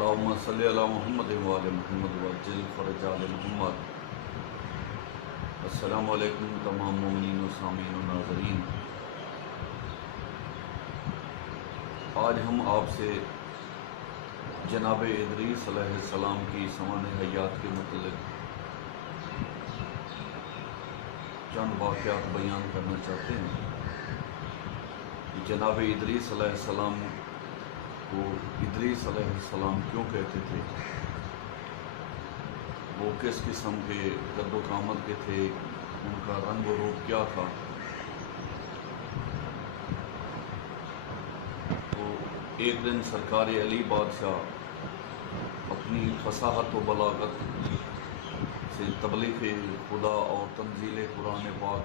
اللہم صلی علی محمد وآل محمد وعجل فرج آل محمد۔ السلام علیکم تمام مومنین و سامعین و ناظرین۔ آج ہم آپ سے جناب ادریس علیہ السلام کی سوانح حیات کے متعلق چند واقعات بیان کرنا چاہتے ہیں۔ جناب ادریس علیہ السلام کو ادریس علیہ السلام کیوں کہتے تھے، وہ کس قسم کے قد و قامت کے تھے، ان کا رنگ و روپ کیا تھا، تو ایک دن سرکار علی بادشاہ اپنی فصاحت و بلاغت سے تبلیغ خدا اور تنزیل قرآن پاک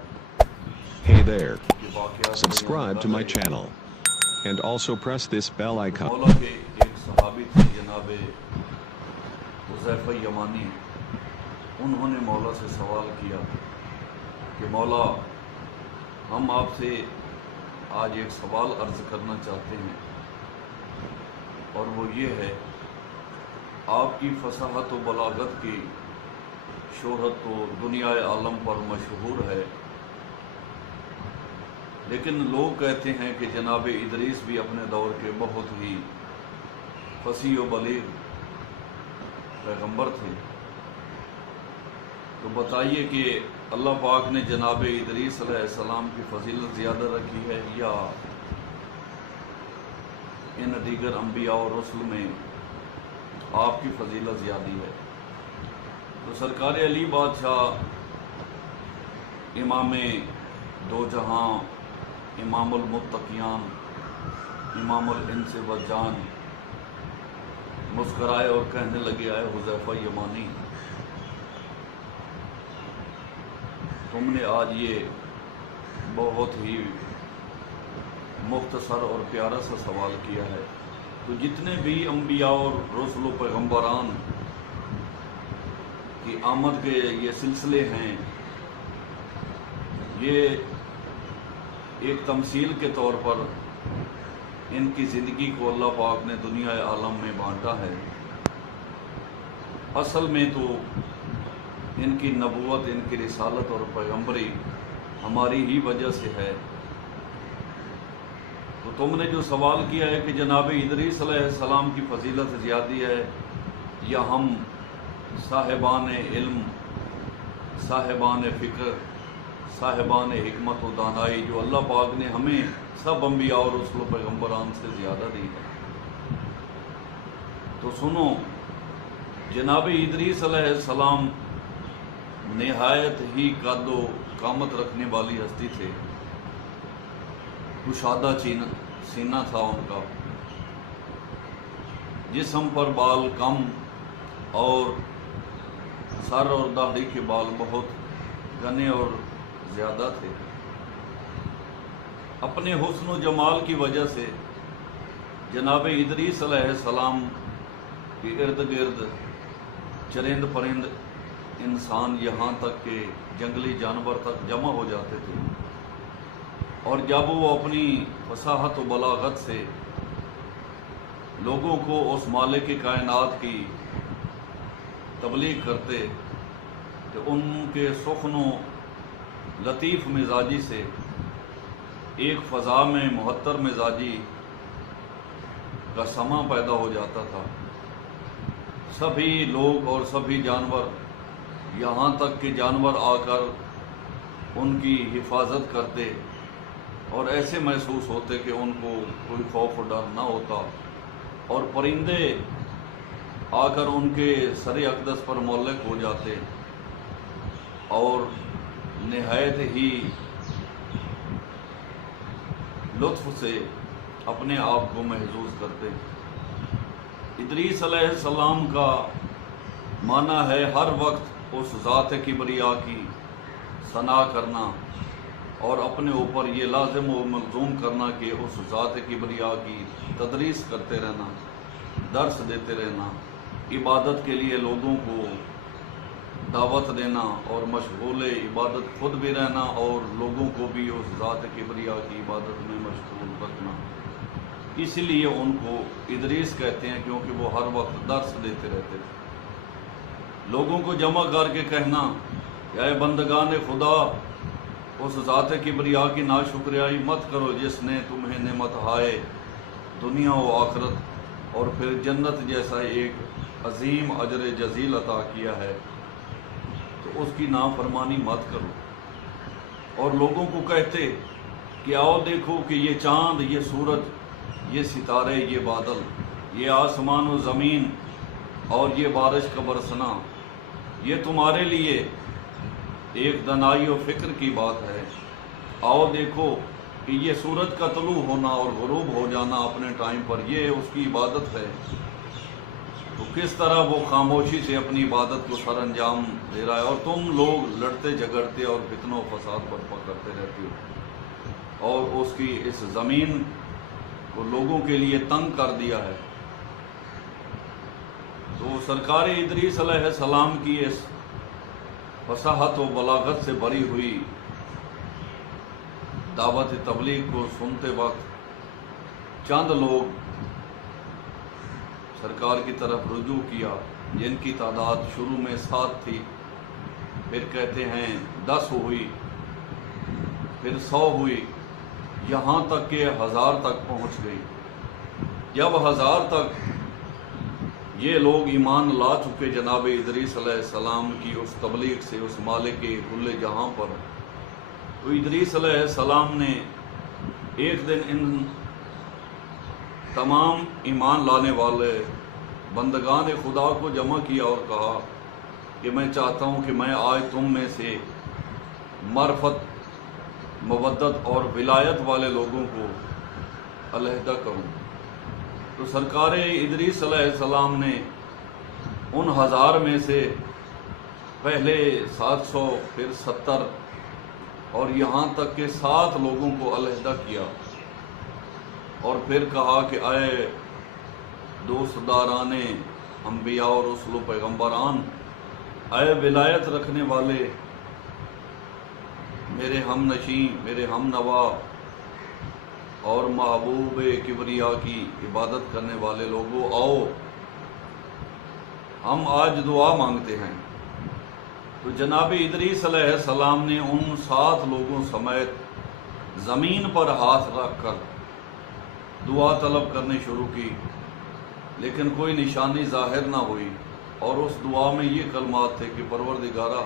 Hey there. کے واقعات Subscribe to my channel. And also press this bell icon. مولا کے ایک صحابی تھے جناب حذیفہ یمانی، انہوں نے مولا سے سوال کیا کہ مولا ہم آپ سے آج ایک سوال عرض کرنا چاہتے ہیں، اور وہ یہ ہے، آپ کی فصاحت و بلاغت کی شہرت تو دنیا عالم پر مشہور ہے، لیکن لوگ کہتے ہیں کہ جناب ادریس بھی اپنے دور کے بہت ہی فصیح و بلیغ پیغمبر تھے، تو بتائیے کہ اللہ پاک نے جناب ادریس علیہ السلام کی فضیلت زیادہ رکھی ہے یا ان دیگر انبیاء اور رسل میں آپ کی فضیلت زیادہ ہے؟ تو سرکار علی بادشاہ امام دو جہاں، امام المتقیان، امام الانس والجان مسکرائے اور کہنے لگے، آئے حذیفہ یمانی، تم نے آج یہ بہت ہی مختصر اور پیارا سا سوال کیا ہے، تو جتنے بھی انبیاء اور رسل و پیغمبران کی آمد کے یہ سلسلے ہیں، یہ ایک تمثیل کے طور پر ان کی زندگی کو اللہ پاک نے دنیا عالم میں بانٹا ہے۔ اصل میں تو ان کی نبوت، ان کی رسالت اور پیغمبری ہماری ہی وجہ سے ہے۔ تو تم نے جو سوال کیا ہے کہ جناب ادریس علیہ السلام کی فضیلت زیادہ ہے یا ہم صاحبان علم، صاحبان فکر، صاحبان حکمت و دانائی جو اللہ پاک نے ہمیں سب انبیاء اور رسل و پیغمبران سے زیادہ دی ہے، تو سنو، جناب ادریس علیہ السلام نہایت ہی قد و قامت رکھنے والی ہستی تھے، کشادہ سینہ تھا ان کا، جسم پر بال کم اور سر اور داڑھی کے بال بہت گھنے اور زیادہ تھے۔ اپنے حسن و جمال کی وجہ سے جناب ادریس علیہ السلام کے ارد گرد چرند پرند انسان، یہاں تک کہ جنگلی جانور تک جمع ہو جاتے تھے، اور جب وہ اپنی فصاحت و بلاغت سے لوگوں کو اس مالک کائنات کی تبلیغ کرتے تو ان کے سخن و لطیف مزاجی سے ایک فضا میں معطر مزاجی کا سما پیدا ہو جاتا تھا۔ سبھی لوگ اور سبھی جانور، یہاں تک کہ جانور آ کر ان کی حفاظت کرتے اور ایسے محسوس ہوتے کہ ان کو کوئی خوف و ڈر نہ ہوتا، اور پرندے آ کر ان کے سر اقدس پر معلق ہو جاتے اور نہایت ہی لطف سے اپنے آپ کو محظوظ کرتے۔ ادریس علیہ السلام کا معنی ہے ہر وقت اس ذات کبریا کی ثنا کرنا اور اپنے اوپر یہ لازم و ملزوم کرنا کہ اس ذات کبریا کی تدریس کرتے رہنا، درس دیتے رہنا، عبادت کے لیے لوگوں کو دعوت دینا اور مشغول عبادت خود بھی رہنا اور لوگوں کو بھی اس ذات کبریا کی عبادت میں مشغول رکھنا۔ اسی لیے ان کو ادریس کہتے ہیں، کیونکہ وہ ہر وقت درس دیتے رہتے تھے۔ لوگوں کو جمع کر کے کہنا کہ اے بندگان خدا، اس ذات کبریا کی ناشکریائی مت کرو جس نے تمہیں نعمت ہائے دنیا و آخرت اور پھر جنت جیسا ایک عظیم اجر جزیل عطا کیا ہے، تو اس کی نافرمانی مت کرو۔ اور لوگوں کو کہتے کہ آؤ دیکھو کہ یہ چاند، یہ سورج، یہ ستارے، یہ بادل، یہ آسمان و زمین اور یہ بارش کا برسنا، یہ تمہارے لیے ایک دنائی و فکر کی بات ہے۔ آؤ دیکھو کہ یہ سورج کا طلوع ہونا اور غروب ہو جانا اپنے ٹائم پر، یہ اس کی عبادت ہے۔ تو کس طرح وہ خاموشی سے اپنی عبادت کو سر انجام دے رہا ہے، اور تم لوگ لڑتے جھگڑتے اور فتنہ و فساد برپا کرتے رہتے ہو، اور اس کی اس زمین کو لوگوں کے لیے تنگ کر دیا ہے۔ تو سرکار ادریس علیہ السلام کی اس فصاحت و بلاغت سے بھری ہوئی دعوت تبلیغ کو سنتے وقت چند لوگ سرکار کی طرف رجوع کیا، جن کی تعداد شروع میں 7 تھی، پھر کہتے ہیں 10 ہوئی، پھر 100 ہوئی، یہاں تک کہ 1000 تک پہنچ گئی۔ جب 1000 تک یہ لوگ ایمان لا چکے جناب ادریس علیہ السلام کی اس تبلیغ سے، اس مالک کل جہاں پر، تو ادریس علیہ السلام نے ایک دن ان تمام ایمان لانے والے بندگان خدا کو جمع کیا اور کہا کہ میں چاہتا ہوں کہ میں آج تم میں سے معرفت، مودت اور ولایت والے لوگوں کو علیحدہ کروں۔ تو سرکار ادریس علیہ السلام نے ان 1000 میں سے پہلے 700، پھر 70 اور یہاں تک کہ 7 لوگوں کو علیحدہ کیا، اور پھر کہا کہ اے دوست داران انبیاء اور رسل و پیغمبران، اے ولایت رکھنے والے میرے ہم نشین، میرے ہم نوا اور محبوب کبریا کی عبادت کرنے والے لوگوں، آؤ ہم آج دعا مانگتے ہیں۔ تو جناب ادریس علیہ السلام نے ان 7 لوگوں سمیت زمین پر ہاتھ رکھ کر دعا طلب کرنی شروع کی، لیکن کوئی نشانی ظاہر نہ ہوئی، اور اس دعا میں یہ کلمات تھے کہ پروردگارا،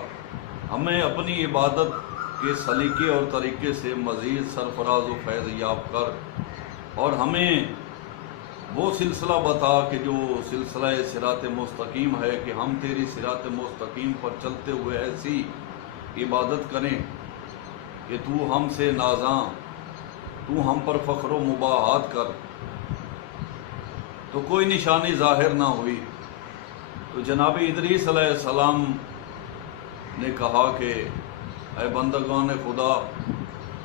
ہمیں اپنی عبادت کے سلیقے اور طریقے سے مزید سرفراز و فیض یاب کر، اور ہمیں وہ سلسلہ بتا کہ جو سلسلہ صراط مستقیم ہے، کہ ہم تیری صراط مستقیم پر چلتے ہوئے ایسی عبادت کریں کہ تو ہم سے نازاں، تو ہم پر فخر و مباحات کر۔ تو کوئی نشانی ظاہر نہ ہوئی۔ تو جناب ادریس علیہ السلام نے کہا کہ اے بندگان خدا،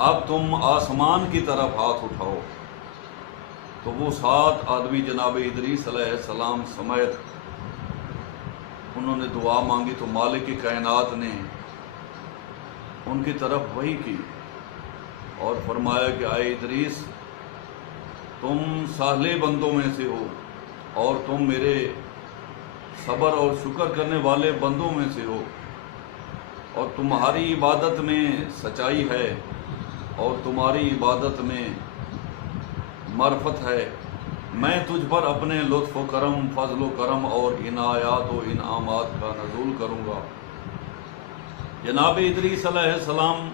اب تم آسمان کی طرف ہاتھ اٹھاؤ۔ تو وہ 7 آدمی جناب ادریس علیہ السلام سمیت انہوں نے دعا مانگی، تو مالک کائنات نے ان کی طرف وحی کی اور فرمایا کہ اے ادریس، تم صالح بندوں میں سے ہو، اور تم میرے صبر اور شکر کرنے والے بندوں میں سے ہو، اور تمہاری عبادت میں سچائی ہے، اور تمہاری عبادت میں معرفت ہے۔ میں تجھ پر اپنے لطف و کرم، فضل و کرم اور عنایات و انعامات کا نزول کروں گا۔ جناب ادریس علیہ السلام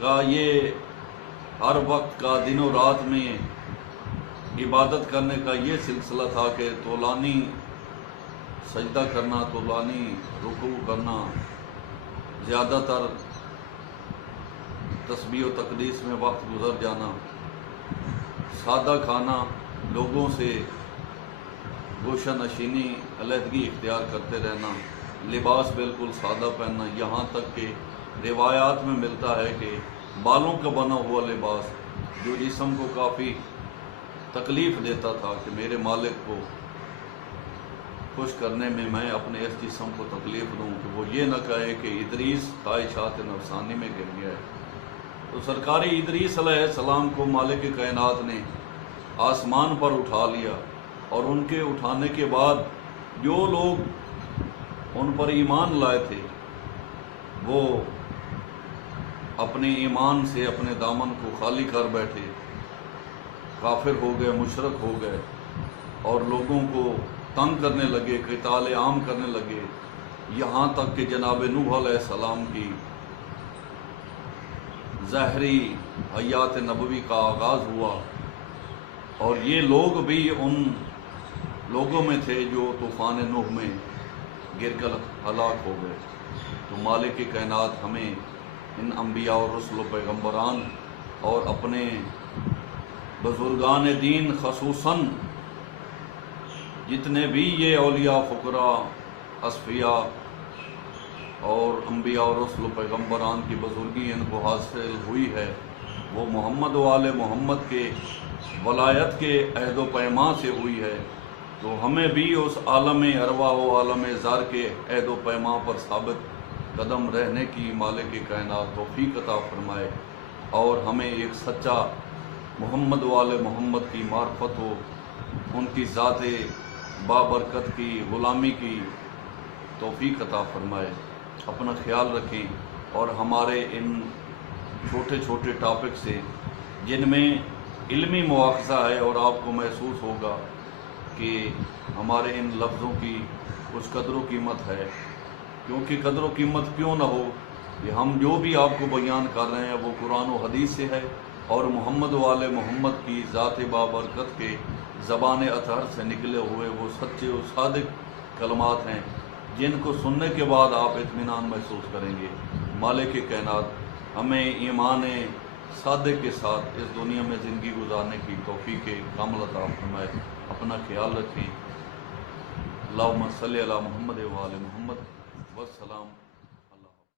کا یہ ہر وقت کا، دن و رات میں عبادت کرنے کا یہ سلسلہ تھا کہ طولانی سجدہ کرنا، طولانی رکوع کرنا، زیادہ تر تسبیح و تقدیس میں وقت گزر جانا، سادہ کھانا، لوگوں سے گوشہ نشینی، علیحدگی اختیار کرتے رہنا، لباس بالکل سادہ پہننا، یہاں تک کہ روایات میں ملتا ہے کہ بالوں کا بنا ہوا لباس جو جسم کو کافی تکلیف دیتا تھا، کہ میرے مالک کو خوش کرنے میں اپنے اس جسم کو تکلیف دوں کہ وہ یہ نہ کہے کہ ادریس خواہشات نفسانی میں گر گیا ہے۔ تو سرکار ادریس علیہ السلام کو مالک کائنات نے آسمان پر اٹھا لیا، اور ان کے اٹھانے کے بعد جو لوگ ان پر ایمان لائے تھے وہ اپنے ایمان سے اپنے دامن کو خالی کر بیٹھے، کافر ہو گئے، مشرک ہو گئے، اور لوگوں کو تنگ کرنے لگے، قتال عام کرنے لگے، یہاں تک کہ جناب نوح علیہ السلام کی ظاہری حیات نبوی کا آغاز ہوا، اور یہ لوگ بھی ان لوگوں میں تھے جو طوفان نوح میں گر کر ہلاک ہو گئے۔ تو مالک کائنات ہمیں ان انبیاء اور رسل و پیغمبران اور اپنے بزرگان دین خصوصاً جتنے بھی یہ اولیاء، فقراء، اصفیاء اور انبیاء اور رسل و پیغمبران کی بزرگی ان کو حاصل ہوئی ہے، وہ محمد و آل محمد کے ولایت کے عہد و پیمان سے ہوئی ہے۔ تو ہمیں بھی اس عالم ارواح و عالم زر کے عہد و پیمان پر ثابت قدم رہنے کی مالک کائنات توفیق عطا فرمائے، اور ہمیں ایک سچا محمد و آل محمد کی معرفت ہو، ان کی ذات بابرکت کی غلامی کی توفیق عطا فرمائے۔ اپنا خیال رکھیں، اور ہمارے ان چھوٹے چھوٹے ٹاپک سے جن میں علمی مواخذہ ہے، اور آپ کو محسوس ہوگا کہ ہمارے ان لفظوں کی کچھ قدر و قیمت ہے، کیونکہ قدر و قیمت کیوں نہ ہو، کہ ہم جو بھی آپ کو بیان کر رہے ہیں وہ قرآن و حدیث سے ہے، اور محمد و آل محمد کی ذات بابرکت کے زبان اطہر سے نکلے ہوئے وہ سچے و صادق کلمات ہیں، جن کو سننے کے بعد آپ اطمینان محسوس کریں گے۔ مالک کائنات ہمیں ایمان صادق کے ساتھ اس دنیا میں زندگی گزارنے کی توفیق کامل عطا فرمائے۔ اپنا خیال رکھیں۔ اللہم صلی علی محمد و آل محمد، والسلام۔